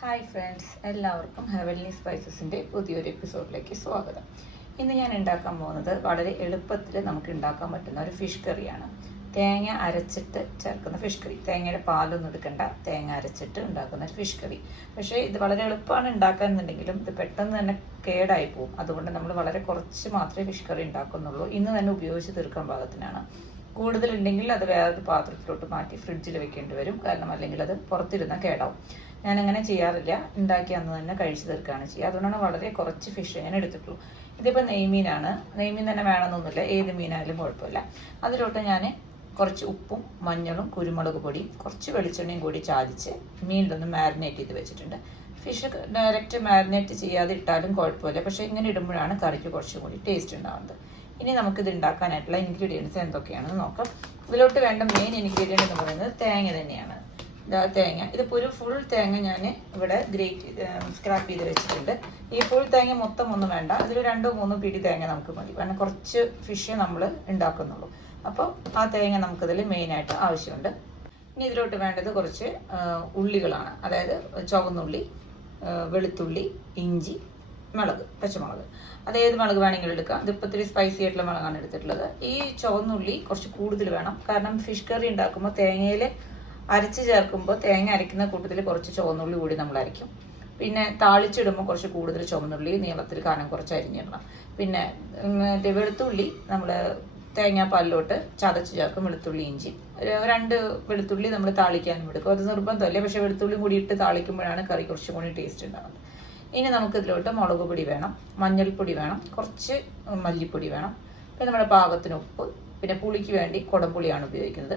Hi friends എല്ലാവർക്കും heavenly സ്പൈസസിന്റെ പുതിയൊരു എപ്പിസോഡിലേക്ക് സ്വാഗതം. ഇന്ന് ഞാൻ ഉണ്ടാക്കാൻ പോകുന്നത് വളരെ എളുപ്പത്തിൽ നമുക്ക് ഉണ്ടാക്കാൻ പറ്റുന്ന ഒരു ഫിഷ് കറിയാണ് തേങ്ങ അരച്ചിട്ട് ചേർക്കുന്ന ഫിഷ് കറി തേങ്ങയുടെ പാലൊന്നും എടുക്കണ്ട. തേങ്ങ അരച്ചിട്ട് ഉണ്ടാക്കുന്ന ഒരു ഫിഷ് കറി പക്ഷേ ഇത് വളരെ എളുപ്പമാണ് ഉണ്ടാക്കാൻ എന്നുണ്ടെങ്കിലും ഇത് പെട്ടെന്ന് തന്നെ കേടായി പോകും. അതുകൊണ്ട് നമ്മൾ വളരെ കുറച്ച് മാത്രമേ ഫിഷ് കറി ഉണ്ടാക്കുന്നുള്ളൂ. ഇന്ന് തന്നെ ഉപയോഗിച്ച് തീർക്കാൻ പാകത്തിനാണ്. കൂടുതലുണ്ടെങ്കിൽ അത് വേറൊരു പാത്രത്തിലോട്ട് മാറ്റി ഫ്രിഡ്ജിൽ വെക്കേണ്ടി വരും. കാരണം അല്ലെങ്കിൽ അത് പുറത്തിരുന്ന കേടാവും. ഞാൻ അങ്ങനെ ചെയ്യാറില്ല. ഉണ്ടാക്കി അന്ന് തന്നെ കഴിച്ചു തീർക്കുകയാണ് ചെയ്യുക. അതുകൊണ്ടാണ് വളരെ കുറച്ച് ഫിഷ് ഞാൻ എടുത്തിട്ടുള്ളൂ. ഇതിപ്പോൾ നെയ്മീനാണ്. നെയ്മീൻ തന്നെ വേണമെന്നൊന്നുമില്ല. ഏത് മീനായാലും കുഴപ്പമില്ല. അതിലോട്ട് ഞാൻ കുറച്ച് ഉപ്പും മഞ്ഞളും കുരുമുളക് പൊടിയും കുറച്ച് വെളിച്ചെണ്ണയും കൂടി ചാലിച്ച് മീനിലൊന്ന് മാരിനേറ്റ് ചെയ്ത് വെച്ചിട്ടുണ്ട്. ഫിഷ് ഡയറക്റ്റ് മാരിനേറ്റ് ചെയ്യാതെ ഇട്ടാലും കുഴപ്പമില്ല. പക്ഷേ ഇങ്ങനെ ഇടുമ്പോഴാണ് കറിക്ക് കുറച്ചും കൂടി ടേസ്റ്റ് ഉണ്ടാകുന്നത് ഇനി നമുക്കിത് ഉണ്ടാക്കാനായിട്ടുള്ള ഇൻഗ്രീഡിയൻസ് എന്തൊക്കെയാണെന്ന് നോക്കാം. ഇതിലോട്ട് വേണ്ട മെയിൻ ഇൻഗ്രീഡിയന്റ് എന്ന് പറയുന്നത് തേങ്ങ തന്നെയാണ്. തേങ്ങ. ഇതിപ്പോൾ ഒരു ഫുൾ തേങ്ങ ഞാൻ ഇവിടെ ഗ്രേറ്റ് സ്ക്രാപ്പ് ചെയ്ത് വെച്ചിട്ടുണ്ട്. ഈ ഫുൾ തേങ്ങ മൊത്തം ഒന്നും വേണ്ട. അതിൽ രണ്ടോ മൂന്നോ പിടി തേങ്ങ നമുക്ക് മതി. കാരണം കുറച്ച് ഫിഷ് നമ്മൾ ഉണ്ടാക്കുന്നുള്ളൂ. അപ്പോൾ ആ തേങ്ങ നമുക്കിതിൽ മെയിനായിട്ട് ആവശ്യമുണ്ട്. ഇനി ഇതിലോട്ട് വേണ്ടത് കുറച്ച് ഉള്ളികളാണ്. അതായത് ചുവന്നുള്ളി വെളുത്തുള്ളി ഇഞ്ചി മുളക് പച്ചമുളക്. അത് ഏത് മുളക് വേണമെങ്കിലും എടുക്കാം. ഇതിപ്പോൾ ഇത്തിരി സ്പൈസി ആയിട്ടുള്ള മുളകാണ് എടുത്തിട്ടുള്ളത്. ഈ ചുവന്നുള്ളി കുറച്ച് കൂടുതൽ വേണം. കാരണം ഫിഷ് കറി ഉണ്ടാക്കുമ്പോൾ തേങ്ങയിൽ അരച്ച് ചേർക്കുമ്പോൾ തേങ്ങ അരയ്ക്കുന്ന കൂട്ടത്തിൽ കുറച്ച് ചുവന്നുള്ളി കൂടി നമ്മൾ അരയ്ക്കും പിന്നെ താളിച്ചിടുമ്പോൾ കുറച്ച് കൂടുതൽ ചുവന്നുള്ളി നീളത്തിൽ കാനം കുറച്ച് അരിഞ്ഞിടണം. പിന്നെ മറ്റേ വെളുത്തുള്ളി നമ്മൾ തേങ്ങാപ്പാലിലോട്ട് ചതച്ച് ചേർക്കും വെളുത്തുള്ളി ഇഞ്ചി. രണ്ട് വെളുത്തുള്ളി നമ്മൾ താളിക്കാനും എടുക്കും. അത് നിർബന്ധമല്ലേ? പക്ഷേ വെളുത്തുള്ളി കൂടി ഇട്ട് താളിക്കുമ്പോഴാണ് കറി കുറച്ചും കൂടി ടേസ്റ്റ് ഉണ്ടാകുന്നത് ഇനി നമുക്ക് ഇതിലോട്ട് മുളക് പൊടി വേണം മഞ്ഞൾപ്പൊടി വേണം കുറച്ച് മല്ലിപ്പൊടി വേണം. പിന്നെ നമ്മുടെ പാകത്തിന് ഉപ്പ് പിന്നെ പുളിക്ക് വേണ്ടി കുടംപുളിയാണ് ഉപയോഗിക്കുന്നത്.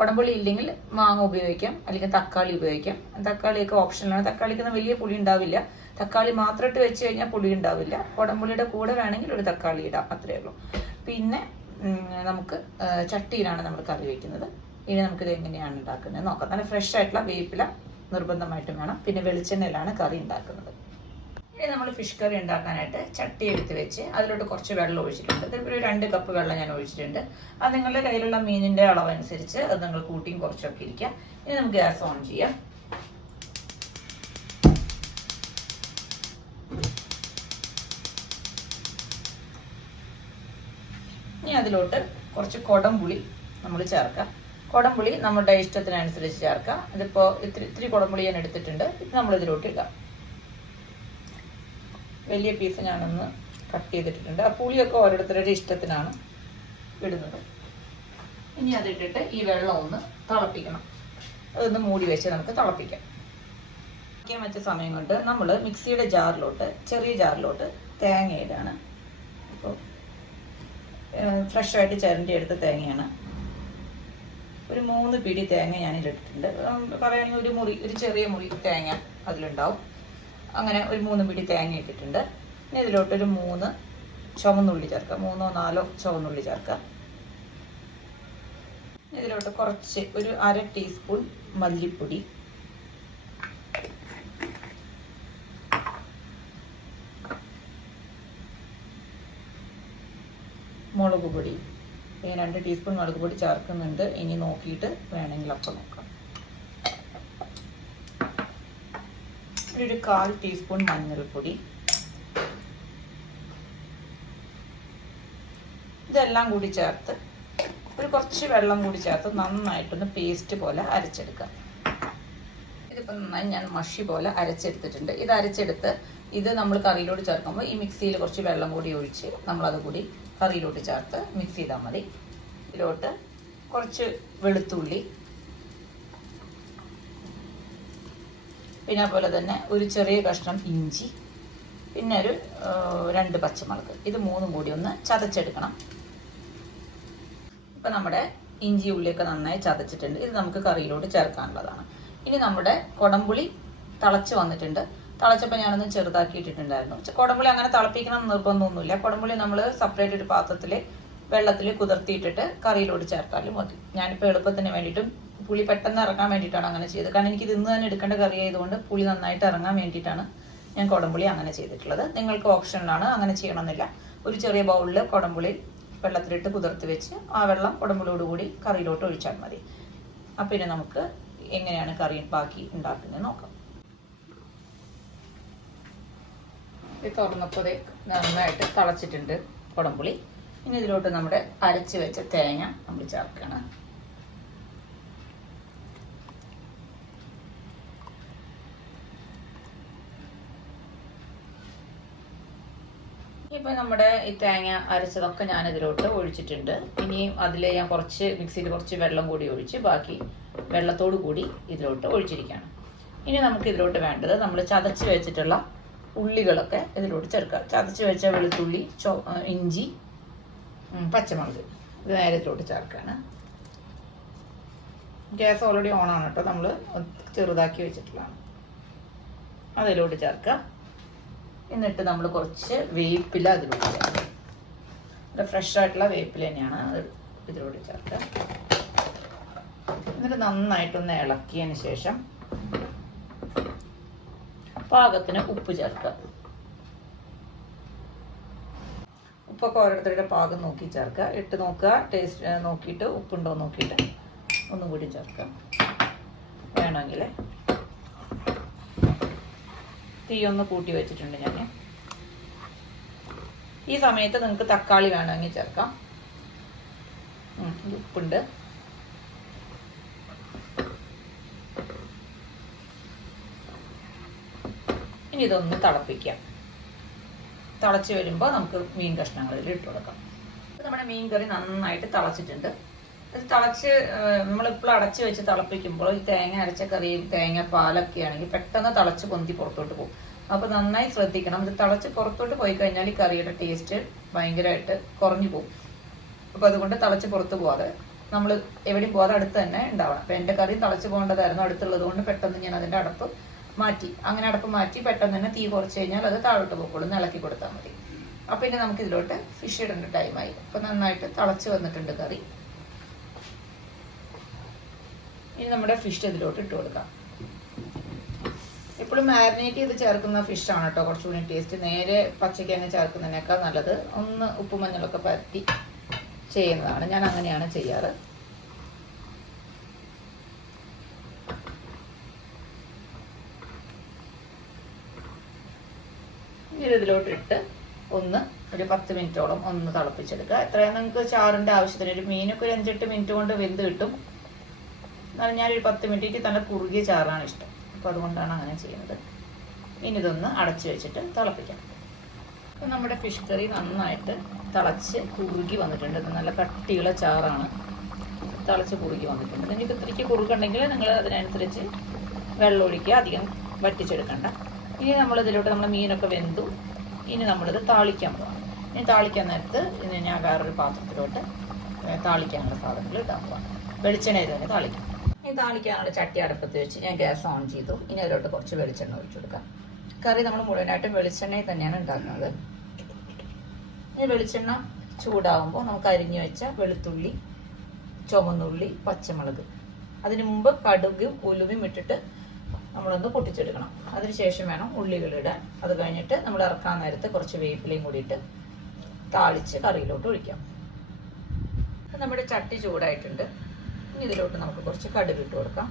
കുടംപുളി ഇല്ലെങ്കിൽ മാങ്ങ ഉപയോഗിക്കാം അല്ലെങ്കിൽ തക്കാളി ഉപയോഗിക്കാം. തക്കാളിയൊക്കെ ഓപ്ഷനിലാണ് തക്കാളിക്കൊന്നും വലിയ പുളി ഉണ്ടാവില്ല. തക്കാളി മാത്രം ഇട്ട് വെച്ച് കഴിഞ്ഞാൽ പുളി ഉണ്ടാവില്ല. കുടംപുളിയുടെ കൂടെ വേണമെങ്കിൽ ഒരു തക്കാളി ഇടാം അത്രയേ ഉള്ളൂ. പിന്നെ നമുക്ക് ചട്ടിയിലാണ് നമ്മൾ കറി വയ്ക്കുന്നത് ഇനി നമുക്കിത് എങ്ങനെയാണ് ഉണ്ടാക്കുന്നത് നോക്കാം. നല്ല ഫ്രഷ് ആയിട്ടുള്ള വേപ്പില നിർബന്ധമായിട്ടും വേണം. പിന്നെ വെളിച്ചെണ്ണയിലാണ് കറി ഉണ്ടാക്കുന്നത്. ഇനി നമ്മൾ ഫിഷ് കറി ഉണ്ടാക്കാനായിട്ട് ചട്ടി എടുത്ത് വെച്ച് അതിലോട്ട് കുറച്ച് വെള്ളം ഒഴിച്ചിട്ടുണ്ട്. ഇതിപ്പോൾ ഒരു രണ്ട് കപ്പ് വെള്ളം ഞാൻ ഒഴിച്ചിട്ടുണ്ട്. അത് നിങ്ങളുടെ കയ്യിലുള്ള മീനിന്റെ അളവനുസരിച്ച് അത് നിങ്ങൾ കൂട്ടിയും കുറച്ചൊക്കെ ഇരിക്കാം ഇനി നമുക്ക് ഗ്യാസ് ഓൺ ചെയ്യാം. ഇനി അതിലോട്ട് കുറച്ച് കുടംപുളി നമ്മൾ ചേർക്കാം. കുടംപുളി നമ്മുടെ ഇഷ്ടത്തിനനുസരിച്ച് ചേർക്കാം. ഇതിപ്പോൾ ഇത്തിരി ഇത്തിരി കുടംപുളി ഞാൻ എടുത്തിട്ടുണ്ട്. ഇത് നമ്മൾ ഇതിലോട്ട് ഇടാം. വലിയ പീസ് ഞാനൊന്ന് കട്ട് ചെയ്തിട്ടുണ്ട് ആ പുളിയൊക്കെ ഓരോരുത്തരുടെ ഇഷ്ടത്തിനാണ് ഇടുന്നത്. ഇനി അതിട്ടിട്ട് ഈ വെള്ളം ഒന്ന് തിളപ്പിക്കണം. അതൊന്ന് മൂടി വെച്ച് നമുക്ക് തിളപ്പിക്കാം. തിളപ്പിക്കാൻ വെച്ച സമയം കൊണ്ട് നമ്മൾ മിക്സിയുടെ ജാറിലോട്ട് ചെറിയ ജാറിലോട്ട് തേങ്ങ ഇടാണ്. അപ്പോൾ ഫ്രഷായിട്ട് ചിരണ്ടി എടുത്ത തേങ്ങയാണ്. ഒരു മൂന്ന് പിടി തേങ്ങ ഞാൻ പറയുകയാണെങ്കിൽ ഒരു മുറി ഒരു ചെറിയ മുറി തേങ്ങ അതിലുണ്ടാവും. അങ്ങനെ ഒരു മൂന്ന് പിടി തേങ്ങ ഇട്ടിട്ടുണ്ട്. ഇനി ഇതിലോട്ടൊരു മൂന്ന് ചുവന്നുള്ളി ചേർക്കുക. മൂന്നോ നാലോ ചുവന്നുള്ളി ചേർക്കുക. ഇതിലോട്ട് കുറച്ച് ഒരു അര ടീസ്പൂൺ മല്ലിപ്പൊടി. മുളക് പൊടി. രണ്ട് ടീസ്പൂൺ മുളക് പൊടി ചേർക്കുന്നുണ്ട്. ഇനി നോക്കിയിട്ട് വേണമെങ്കിൽ അപ്പം നോക്കാം. ഒരു കാൽ ടീസ്പൂൺ മഞ്ഞൾപ്പൊടി. ഇതെല്ലാം കൂടി ചേർത്ത് ഒരു കുറച്ച് വെള്ളം കൂടി ചേർത്ത് നന്നായിട്ടൊന്ന് പേസ്റ്റ് പോലെ അരച്ചെടുക്കാം ഇതിപ്പോൾ നന്നായി ഞാൻ മഷി പോലെ അരച്ചെടുത്തിട്ടുണ്ട്. ഇത് അരച്ചെടുത്ത് ഇത് നമ്മൾ കറിയിലോട്ട് ചേർക്കുമ്പോൾ ഈ മിക്സിയിൽ കുറച്ച് വെള്ളം കൂടി ഒഴിച്ച് നമ്മളത് കൂടി കറിയിലോട്ട് ചേർത്ത് മിക്സ് ചെയ്താൽ മതി. ഇതിലോട്ട് കുറച്ച് വെളുത്തുള്ളി പിന്നെ അതുപോലെ തന്നെ ഒരു ചെറിയ കഷ്ണം ഇഞ്ചി പിന്നെ ഒരു രണ്ട് പച്ചമുളക്. ഇത് മൂന്നും കൂടി ഒന്ന് ചതച്ചെടുക്കണം. ഇപ്പം നമ്മുടെ ഇഞ്ചി ഉള്ളിയൊക്കെ നന്നായി ചതച്ചിട്ടുണ്ട്. ഇത് നമുക്ക് കറിയിലോട്ട് ചേർക്കാനുള്ളതാണ്. ഇനി നമ്മുടെ കുടംപുളി തിളച്ച് വന്നിട്ടുണ്ട്. തിളച്ചപ്പോൾ ഞാനൊന്ന് ചെറുതാക്കി ഇട്ടിട്ടുണ്ടായിരുന്നു കുടംപുളി അങ്ങനെ തിളപ്പിക്കണം നിർബന്ധമൊന്നുമില്ല. കുടംപുളി നമ്മൾ സെപ്പറേറ്റ് ഒരു പാത്രത്തിൽ വെള്ളത്തിൽ കുതിർത്തിയിട്ടിട്ട് കറിയിലോട്ട് ചേർത്താലും മതി. ഞാനിപ്പോൾ എളുപ്പത്തിന് വേണ്ടിയിട്ടും പുളി പെട്ടെന്ന് ഇറങ്ങാൻ വേണ്ടിയിട്ടാണ് അങ്ങനെ ചെയ്തത്. കാരണം എനിക്ക് ഇന്ന് തന്നെ എടുക്കേണ്ട കറി ആയതുകൊണ്ട് പുളി നന്നായിട്ട് ഇറങ്ങാൻ വേണ്ടിയിട്ടാണ് ഞാൻ കുടംപുളി അങ്ങനെ ചെയ്തിട്ടുള്ളത്. നിങ്ങൾക്ക് ഓപ്ഷനിലാണ് അങ്ങനെ ചെയ്യണമെന്നില്ല. ഒരു ചെറിയ ബൗളിൽ കുടംപുളി വെള്ളത്തിലിട്ട് കുതിർത്ത് വെച്ച് ആ വെള്ളം കുടംപുളിയോട് കൂടി കറിയിലോട്ട് ഒഴിച്ചാൽ മതി. അപ്പം പിന്നെ നമുക്ക് എങ്ങനെയാണ് കറി ബാക്കി ഉണ്ടാക്കുന്നത് നോക്കാം. ഇത് തുറന്നപ്പോൾ നന്നായിട്ട് തളച്ചിട്ടുണ്ട് കുടംപുളി ഇനി ഇതിലോട്ട് നമ്മുടെ അരച്ച് വെച്ച തേങ്ങ നമ്മൾ ചേർക്കണം ഇപ്പൊ നമ്മുടെ ഈ തേങ്ങ അരച്ചതൊക്കെ ഞാൻ ഇതിലോട്ട് ഒഴിച്ചിട്ടുണ്ട്. ഇനിയും അതിൽ ഞാൻ കുറച്ച് മിക്സിയിൽ കുറച്ച് വെള്ളം കൂടി ഒഴിച്ച് ബാക്കി വെള്ളത്തോട് കൂടി ഇതിലോട്ട് ഒഴിച്ചിരിക്കുകയാണ്. ഇനി നമുക്ക് ഇതിലോട്ട് വേണ്ടത് നമ്മൾ ചതച്ച് വെച്ചിട്ടുള്ള ഉള്ളികളൊക്കെ ഇതിലോട്ട് ചേർക്കുക ചതച്ച് വെച്ച വെളുത്തുള്ളി ചോ ഇഞ്ചി പച്ചമുളക് ഇത് നേരെ ഇതിലോട്ട് ചേർക്കുകയാണ്. ഗ്യാസ് ഓൾറെഡി ഓൺ ആണ് കേട്ടോ നമ്മൾ ചെറുതാക്കി വെച്ചിട്ടുള്ളതാണ്. അതിലോട്ട് ചേർക്കുക എന്നിട്ട് നമ്മൾ കുറച്ച് വേപ്പില അതിലൂടെ ചേർക്കുക. ഇത് ഫ്രഷ് ആയിട്ടുള്ള വേപ്പില തന്നെയാണ് അത് ഇതിലൂടെ ചേർക്കുക. എന്നിട്ട് നന്നായിട്ടൊന്ന് ഇളക്കിയതിന് ശേഷം പാകത്തിന് ഉപ്പ് ചേർക്കുക. ഉപ്പൊക്കെ ഓരോരുത്തരുടെ പാകം നോക്കി ചേർക്കുക. ഇട്ട് നോക്കുക ടേസ്റ്റ് നോക്കിയിട്ട് ഉപ്പുണ്ടോ നോക്കിയിട്ട് ഒന്നും കൂടി ചേർക്കുക. വേണമെങ്കിൽ തീ ഒന്ന് കൂട്ടി വെച്ചിട്ടുണ്ട് ഞാൻ ഈ സമയത്ത് നിങ്ങൾക്ക് തക്കാളി വേണമെങ്കിൽ ചേർക്കാം. ഉപ്പുണ്ട്. ഇനി ഇതൊന്ന് തിളപ്പിക്കാം. തിളച്ച് വരുമ്പോൾ നമുക്ക് മീൻ കഷ്ണങ്ങളിൽ ഇട്ട് കൊടുക്കാം. നമ്മുടെ മീൻ കറി നന്നായിട്ട് തിളച്ചിട്ടുണ്ട്. ഇത് തിളച്ച് നമ്മളിപ്പോൾ അടച്ച് വെച്ച് തിളപ്പിക്കുമ്പോൾ ഈ തേങ്ങ അരച്ച കറിയും തേങ്ങ പാലൊക്കെ ആണെങ്കിൽ പെട്ടെന്ന് തിളച്ച് പൊന്തി പുറത്തോട്ട് പോകും. അപ്പോൾ നന്നായി ശ്രദ്ധിക്കണം. ഇത് തിളച്ച് പുറത്തോട്ട് പോയി കഴിഞ്ഞാൽ ഈ കറിയുടെ ടേസ്റ്റ് ഭയങ്കരമായിട്ട് കുറഞ്ഞു പോകും. അപ്പോൾ അതുകൊണ്ട് തിളച്ച് പുറത്ത് പോകാതെ നമ്മൾ എവിടെയും പോകാതെ അടുത്ത് തന്നെ ഉണ്ടാവണം. അപ്പോൾ എന്റെ കറി തിളച്ച് പോകേണ്ടതായിരുന്നു അടുത്തുള്ളത് കൊണ്ട് പെട്ടെന്ന് ഞാൻ അതിന്റെ അടപ്പ് മാറ്റി. അങ്ങനെ അടപ്പ് മാറ്റി പെട്ടെന്ന് തന്നെ തീ കുറച്ച് കഴിഞ്ഞാൽ അത് താഴോട്ട് പോയിക്കോളും ഇളക്കി കൊടുത്താൽ മതി. അപ്പം പിന്നെ നമുക്ക് ഇതിലോട്ട് ഫിഷ് ഇടേണ്ട ടൈമായി അപ്പോൾ നന്നായിട്ട് തിളച്ച് വന്നിട്ടുണ്ട് കറി. ഇനി നമ്മുടെ ഫിഷ് ഇതിലോട്ട് ഇട്ട് കൊടുക്കാം. എപ്പോഴും മാരിനേറ്റ് ചെയ്ത് ചേർക്കുന്ന ഫിഷാണ് കേട്ടോ കുറച്ചുകൂടി ടേസ്റ്റ് നേരെ പച്ചയ്ക്ക് അങ്ങ് ചേർക്കുന്നതിനേക്കാൾ നല്ലത് ഒന്ന് ഉപ്പ് മഞ്ഞളൊക്കെ പരത്തി ചെയ്യുന്നതാണ്. ഞാൻ അങ്ങനെയാണ് ചെയ്യാറ്. ഇതിലോട്ടിട്ട് ഒന്ന് ഒരു പത്ത് മിനിറ്റോളം ഒന്ന് തിളപ്പിച്ചെടുക്കുക. എത്രയാണ് നിങ്ങൾക്ക് ചാറിന്റെ ആവശ്യത്തിന്? ഒരു മീനൊക്കെ ഒരു അഞ്ചെട്ട് മിനിറ്റ് കൊണ്ട് വെന്ത് കിട്ടും. ഞാനൊരു പത്ത് മിനിറ്റ് നല്ല കുറുകിയ ചാറാണ് ഇഷ്ടം. അപ്പോൾ അതുകൊണ്ടാണ് അങ്ങനെ ചെയ്യുന്നത്. ഇനി ഇതൊന്ന് അടച്ചു വെച്ചിട്ട് തിളപ്പിക്കാം. അപ്പം നമ്മുടെ ഫിഷ് കറി നന്നായിട്ട് തിളച്ച് കുറുകി വന്നിട്ടുണ്ട്. നല്ല കട്ടിയുള്ള ചാറാണ്. തിളച്ച് കുറുകി വന്നിട്ടുണ്ട്. നിങ്ങൾക്ക് ഇത്തിരിക്ക് കുറുക്കുണ്ടെങ്കിൽ നിങ്ങൾ അതിനനുസരിച്ച് വെള്ളം ഒഴിക്കുക. അധികം വറ്റിച്ചെടുക്കണ്ട. ഇനി നമ്മൾ ഇതിലോട്ട് നമ്മൾ മീനൊക്കെ വെന്തു. ഇനി നമ്മളിത് താളിക്കാൻ പോകാം ഇനി താളിക്കാൻ നേരത്ത് ഇനി ഞാൻ വേറൊരു പാത്രത്തിലോട്ട് താളിക്കാനുള്ള സാധനങ്ങൾ ഇടാൻ പോകാം വെളിച്ചെണ്ണ ഇത് തന്നെ താളിക്കാം. ഇനി താളിക്കാനുള്ള ചട്ടി അടുപ്പത്ത് വെച്ച് ഞാൻ ഗ്യാസ് ഓൺ ചെയ്തു. ഇനി അതിലോട്ട് കുറച്ച് വെളിച്ചെണ്ണ ഒഴിച്ചു കൊടുക്കാം. കറി നമ്മൾ മുഴുവനായിട്ടും വെളിച്ചെണ്ണയിൽ തന്നെയാണ് ഉണ്ടാക്കുന്നത്. ഇനി വെളിച്ചെണ്ണ ചൂടാവുമ്പോൾ നമുക്ക് അരിഞ്ഞു വെച്ച വെളുത്തുള്ളി ചുമന്നുള്ളി പച്ചമുളക്. അതിനു മുമ്പ് കടുകും ഉലുവും ഇട്ടിട്ട് നമ്മളൊന്ന് പൊട്ടിച്ചെടുക്കണം. അതിനുശേഷം വേണം ഉള്ളികൾ ഇടാൻ. അത് കഴിഞ്ഞിട്ട് നമ്മൾ ഇറക്കാൻ നേരത്ത് കുറച്ച് വേപ്പിലയും കൂടിയിട്ട് താളിച്ച് കറിയിലോട്ട് ഒഴിക്കാം. നമ്മുടെ ചട്ടി ചൂടായിട്ടുണ്ട്. ഇനി ഇതിലോട്ട് നമുക്ക് കുറച്ച് കടുക് ഇട്ട് കൊടുക്കാം.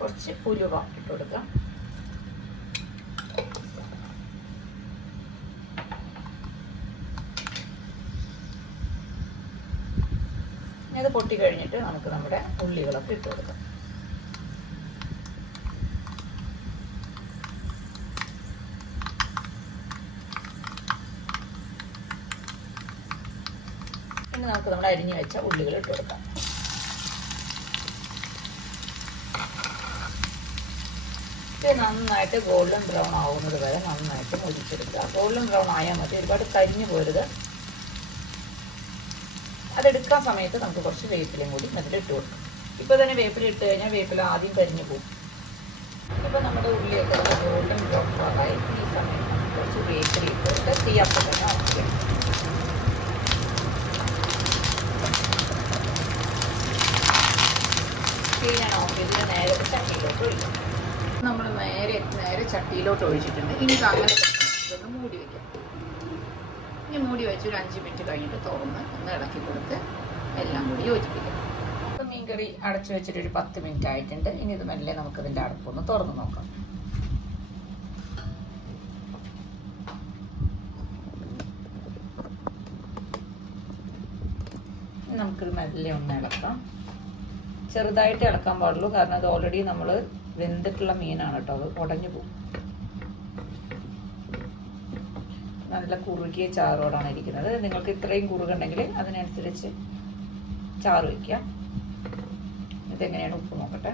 കുറച്ച് ഉലുവ ഇട്ട് കൊടുക്കാം. അത് പൊട്ടി കഴിഞ്ഞിട്ട് നമുക്ക് നമ്മുടെ ഉള്ളികളൊക്കെ ഇട്ട് കൊടുക്കാം ഇനി നമുക്ക് നമ്മൾ അരിഞ്ഞു വെച്ച ഉള്ളികൾ ഇട്ട് കൊടുക്കാം. ഇത് നന്നായിട്ട് ഗോൾഡൻ ബ്രൗൺ ആവുന്നത് വരെ നന്നായിട്ട് മുരിച്ചെടുക്കുക. ഗോൾഡൻ ബ്രൗൺ ആയാൽ മതി. ഒരുപാട് കരിഞ്ഞു പോരുത്. അതെടുക്കാൻ സമയത്ത് നമുക്ക് കുറച്ച് വേപ്പിലയും കൂടി അതിൽ ഇട്ട് കൊടുക്കും. ഇപ്പോൾ തന്നെ വേപ്പില ഇട്ട് കഴിഞ്ഞാൽ വേപ്പില ആദ്യം കരിഞ്ഞു പോകും. ഇപ്പോൾ നമ്മുടെ ഉള്ളിയൊക്കെ ഗോൾഡൻ ബ്രൗൺ ആയി. ഈ സമയത്ത് കുറച്ച് വേപ്പില ഇട്ട് കൊടുത്ത് തീ തന്നെ ചെയ്യണം? ഞാൻ നേരെ ചട്ടിയിലോട്ട് നമ്മൾ നേരെ നേരെ ചട്ടിയിലോട്ട് ഒഴിച്ചിട്ടുണ്ട്. ഇനി അങ്ങനെ തന്നെ ഇതൊന്ന് മൂടി വെക്കാം. മൂടി വെച്ച് ഒരു അഞ്ച് മിനിറ്റ് കഴിഞ്ഞിട്ട് തുറന്ന് ഒന്ന് ഇളക്കി കൊടുത്ത് എല്ലാം കൂടി യോജിപ്പിക്കാം. മീൻകറി അടച്ചു വെച്ചിട്ട് ഒരു പത്ത് മിനിറ്റ് ആയിട്ടുണ്ട്. ഇനി ഇത് മെല്ലെ നമുക്ക് ഇതിന്റെ അടുപ്പൊന്ന് തുറന്ന് നോക്കാം. ഇനി നമുക്കിത് മെല്ലെ ഒന്ന് ഇളക്കാം. ചെറുതായിട്ട് ഇളക്കാൻ പാടുള്ളൂ. കാരണം അത് ഓൾറെഡി നമ്മൾ വെന്തിട്ടുള്ള മീനാണ് കേട്ടോ. അത് ഉടഞ്ഞു പോകും. നല്ല കുറുകിയ ചാറോടാണ് ഇരിക്കുന്നത്. നിങ്ങൾക്ക് ഇത്രയും കുറുകുണ്ടെങ്കിൽ അതിനനുസരിച്ച് ചാറ് വയ്ക്കാം ഇതെങ്ങനെയാണ് ഉപ്പ് നോക്കട്ടെ.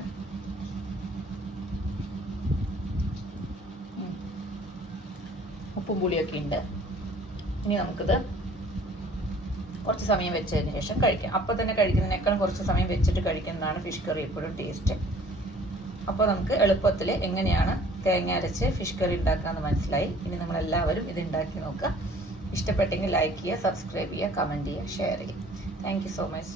ഉപ്പും പുളിയൊക്കെ ഉണ്ട്. ഇനി നമുക്കിത് കുറച്ച് സമയം വെച്ചതിന് ശേഷം കഴിക്കാം. അപ്പോൾ തന്നെ കഴിക്കുന്നതിനേക്കാളും കുറച്ച് സമയം വെച്ചിട്ട് കഴിക്കുന്നതാണ് ഫിഷ് കറി എപ്പോഴും ടേസ്റ്റ് അപ്പോൾ നമുക്ക് എളുപ്പത്തിൽ എങ്ങനെയാണ് തേങ്ങ അരച്ച് ഫിഷ് കറി ഉണ്ടാക്കാമെന്ന് മനസ്സിലായി. ഇനി നമ്മളെല്ലാവരും ഇത് ഉണ്ടാക്കി നോക്കുക. ഇഷ്ടപ്പെട്ടെങ്കിൽ ലൈക്ക് ചെയ്യുക സബ്സ്ക്രൈബ് ചെയ്യുക കമന്റ് ചെയ്യുക ഷെയർ ചെയ്യുക. Thank so much